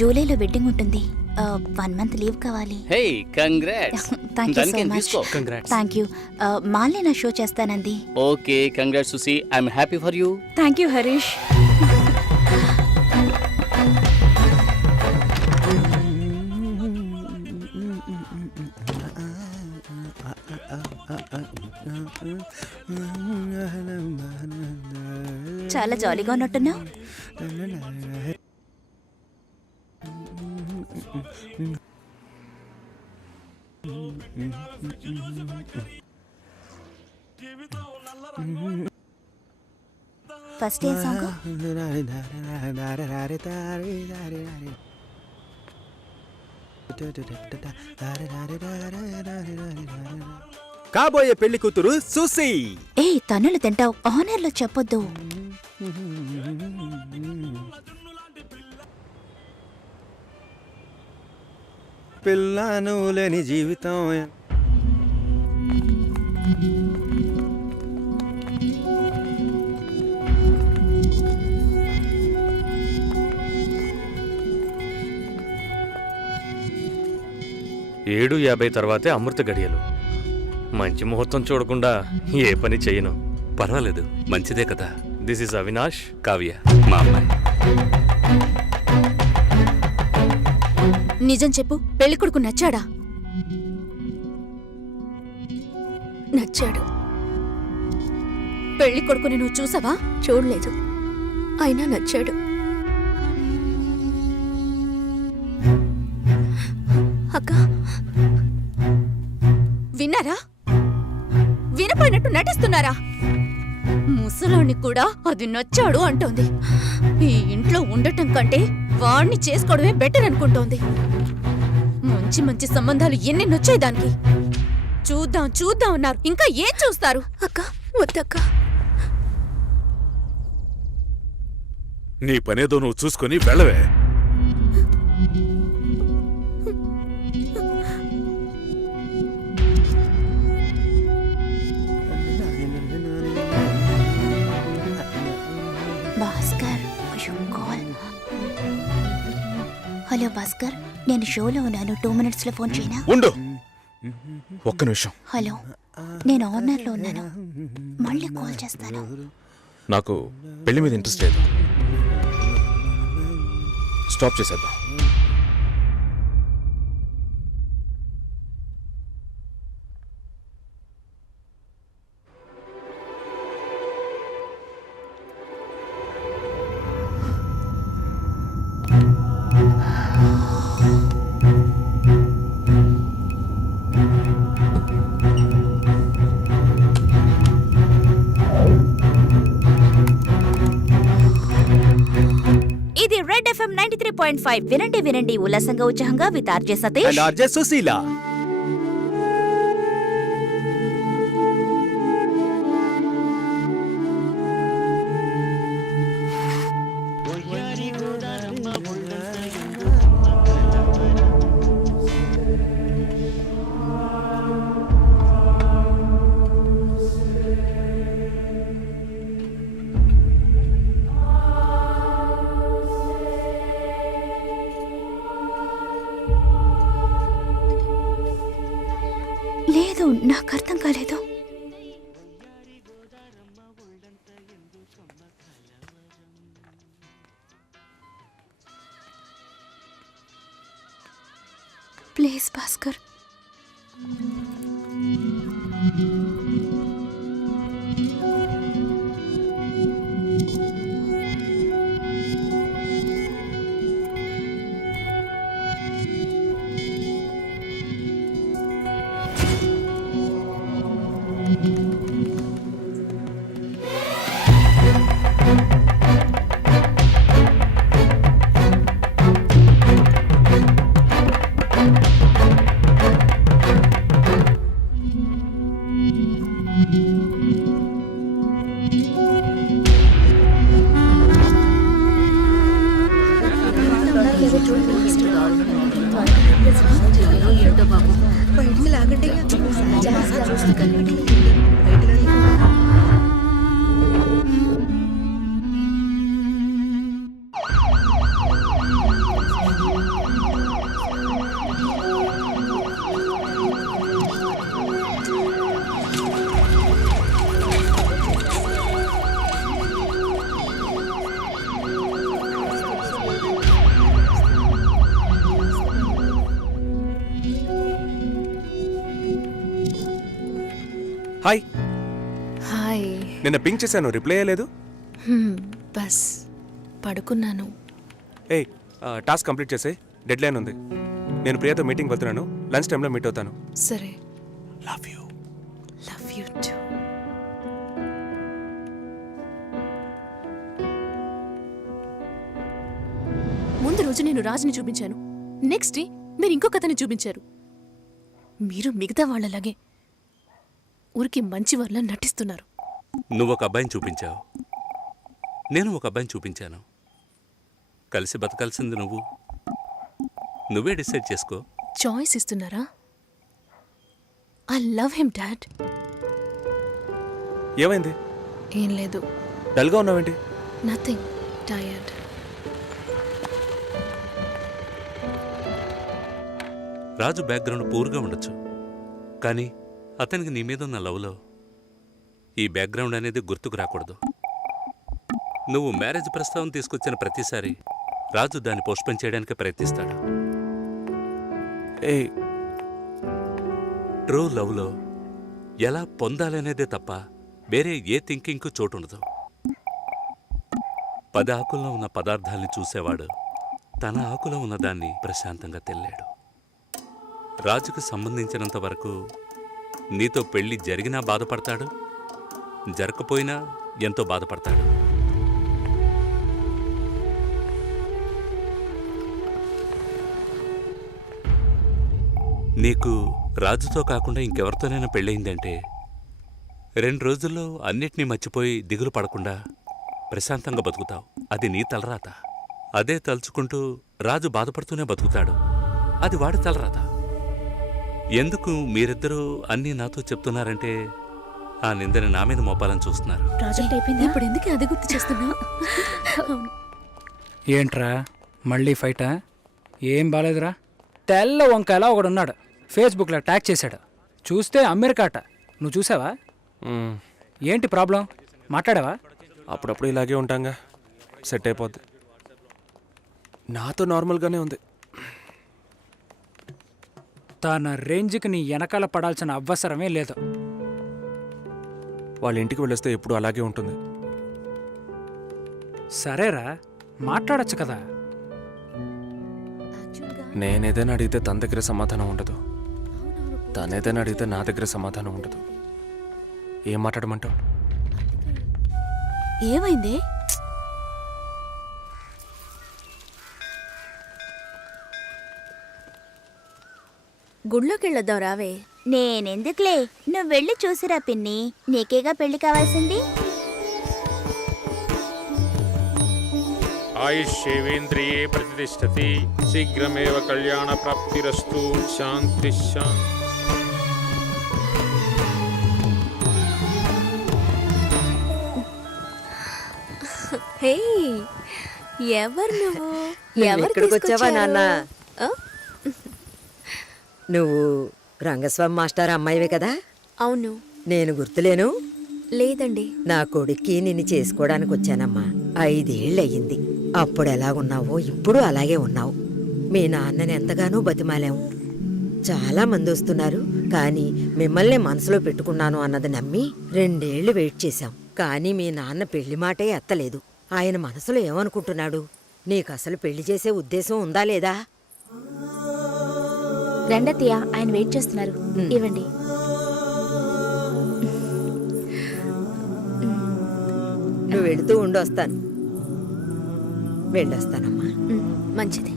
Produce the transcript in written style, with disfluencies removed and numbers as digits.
జూలైలో వెడ్డింగ్ ఉంటుంది. 1 month leave కావాలి. Hey congrats. Thank you so much. Thank you. మాల్ని నా షో చేస్తానంది. Okay congrats Susi. I'm happy for you. Thank you Harish. చాలా జాలీగా ఉన్నట్టున్నావు. ఫస్ట్ ఏ సాంగ్? కాబోయే పెళ్లి కూతురు సుసి. ఏ తన్నులు తింటావు, ఆనర్లో చెప్పొద్దు. పిల్లను లేని జీవితం. ఏడు 50 తర్వాతే అమృత గడియలు. మంచి ముహూర్తం చూడకుండా ఏ పని చేయను. పర్వాలేదు, మంచిదే కదా. దిస్ ఇస్ అవినాష్, కావ్య మా అమ్మాయి. నిజం చెప్పు, పెళ్లి కొడుకు నచ్చాడా? నచ్చాడు. పెళ్లి కొడుకుని నువ్వు చూసావా? చూడలేదు, అయినా నచ్చాడు. అక్క విన్నారా? వినపోయినట్టు నటిస్తున్నారా? ముసలోని కూడా అది నచ్చాడు అంటోంది. ఈ ఇంట్లో ఉండటం కంటే వాణ్ణి చేసుకోవడమే బెటర్ అనుకుంటోంది. మంచి మంచి సంబంధాలు ఎన్ని నచ్చాయి దానికి. చూద్దాం చూద్దాం అన్నారు, ఇంకా ఏం చూస్తారు? అక్క వద్దక్క. నీ పనేదో నువ్వు చూసుకొని వెళ్ళవే. భాస్కర్, హలో భాస్కర్, నేను షోలో ఉన్నాను. 2 minutes లో ఫోన్ చేయనా? ఉండు, ఒక్క నిమిషం. హలో, నేను ఆనర్లో ఉన్నాను, మళ్ళీ కాల్ చేస్తాను. నాకు పెళ్లి మీద ఇంట్రెస్ట్ లేదు. స్టాప్ చేసేద్దాం. ఇది రెడ్ FM 93.5. వినండి వినండి ఉల్లాసంగా ఉత్సాహంగా with RJ Satish and RJ Sushila. లేదు, నాకు అర్థం కాలేదు. ప్లీజ్ భాస్కర్. హాయ్. హాయ్. నిన్న పింక్ చేశాను, రిప్లై అయ్యలేదు. బస్ పడుకున్నాను. ఏయ్, టాస్క్ కంప్లీట్ చేసే, డెడ్ లైన్ ఉంది. నేను ప్రియతో మీటింగ్ వెళ్తున్నాను, లంచ్ టైంలో మీట్ అవుతాను. సరే. Love you. Love you too. ముందు రోజు నేను రాజుని చూపించాను, నెక్స్ట్ డే మీరు ఇంకొక అతన్ని చూపించారు. మీరు మిగతా వాళ్ళలాగే ఊరికి మంచి వాళ్ళ నటిస్తున్నారు. నువ్వు ఒక అబ్బాయిని చూపించావు, నేను ఒక అబ్బాయిని చూపించాను. కలిసి బతకాల్సింది నువ్వే డిసైడ్ చేసుకో. చాయిస్ ఇస్తున్నారా? I love him dad. ఏమైంది? ఏం లేదు, డల్గా ఉన్నావేంటి? Nothing, tired. రాజు బ్యాక్గ్రౌండ్ పూర్గా ఉండొచ్చు, కానీ అతనికి నీ మీద ఉన్న లవ్లో ఈ బ్యాక్గ్రౌండ్ అనేది గుర్తుకు రాకూడదు. నువ్వు మ్యారేజ్ ప్రస్తావన తీసుకొచ్చిన ప్రతిసారి రాజు దాన్ని పోస్ట్పోన్ చేయడానికి ప్రయత్నిస్తాడు. ఏయ్, ట్రూ లవ్లో ఎలా పొందాలనేదే తప్ప వేరే ఏ థింకింగ్కు చోటుండదు. 10 ఆకుల్లో ఉన్న పదార్థాల్ని చూసేవాడు తన ఆకులో ఉన్నదాన్ని ప్రశాంతంగా తెల్లాడు. రాజుకు సంబంధించినంత వరకు నీతో పెళ్లి జరిగినా బాధపడతాడు, జరగకపోయినా ఎంతో బాధపడతాడు. నీకు రాజుతో కాకుండా ఇంకెవరితోనైనా పెళ్ళయిందంటే 2 రోజుల్లో అన్నిటినీ మర్చిపోయి దిగులు పడకుండా ప్రశాంతంగా బతుకుతావు. అది నీ తలరాత. అదే తలుచుకుంటూ రాజు బాధపడుతూనే బతుకుతాడు. అది వాడి తలరాత. ఎందుకు మీరిద్దరూ అన్నీ నాతో చెప్తున్నారంటే ఆ నిందని నా మీద మోపాలని చూస్తున్నారు. ప్రాజెక్ట్ అయిపోయింది, ఇప్పుడు ఎందుకు అది గుర్తు చేస్తున్నా? ఏంట్రా మళ్ళీ ఫైటా? ఏం బాలేదురా. తెల్ల వంకాయలా ఒకడున్నాడు, ఫేస్బుక్లో ట్యాగ్ చేశాడు. చూస్తే అమెరికాట. నువ్వు చూసావా? ఏంటి ప్రాబ్లం? మాట్లాడావా? అప్పుడప్పుడు ఇలాగే ఉంటాంగా, సెట్ అయిపోద్ది. నాతో నార్మల్గానే ఉంది. తన రేంజ్కి నీ వెనకాల పడాల్సిన అవసరమే లేదు. వాళ్ళ ఇంటికి వెళ్ళొస్తే ఎప్పుడు అలాగే ఉంటుంది. సరేరా, మాట్లాడొచ్చు కదా. నేనేదైనా అడిగితే తన దగ్గర సమాధానం ఉండదు, తనేదైనా అడిగితే నా దగ్గర సమాధానం ఉండదు. ఏం మాట్లాడమంటావు? ఏమైంది? గుళ్ళోకి వెళ్ళొద్దాం రావే. నేనెందుకులే, నువ్వు వెళ్ళి చూసిరా పిన్ని, నీకేగా పెళ్లి కావాల్సింది. ఆయుష్యేవేంద్రియే ప్రతిష్టతి, శీఘ్రమేవ కళ్యాణ ప్రాప్తిరస్తు. శాంతి శాంతి. హే, ఎవరు నువ్వు? ఎవరు ఎక్కడికి వచ్చావా తీసుకొచ్చారు? నాన్న? ఆ? నువ్వు రంగస్వామి మాస్టర్ అమ్మాయివే కదా? అవును. నేను గుర్తులేను? లేదండి. నా కొడుక్కి నిన్ను చేసుకోవడానికి వచ్చానమ్మా. 5 ఏళ్ళు అయ్యింది. అప్పుడు ఎలాగున్నావో ఇప్పుడు అలాగే ఉన్నావు. మీ నాన్నని ఎంతగానో బతిమాలాం. చాలా మంది వస్తున్నారు, కానీ మిమ్మల్ని మనసులో పెట్టుకున్నాను అన్నది నమ్మి 2 ఏళ్లు వెయిట్ చేశాం. కానీ మీ నాన్న పెళ్లి మాటే ఎత్తలేదు. ఆయన మనసులో ఏమనుకుంటున్నాడు? నీకు అసలు పెళ్లి చేసే ఉద్దేశం ఉందా లేదా? రండతయ్య, ఆయన వెయిట్ చేస్తున్నారు. ఇవ్వండి. నువ్వు వెళుతూ ఉండొస్తాను. వెళ్ళొస్తానమ్మా. మంచిది.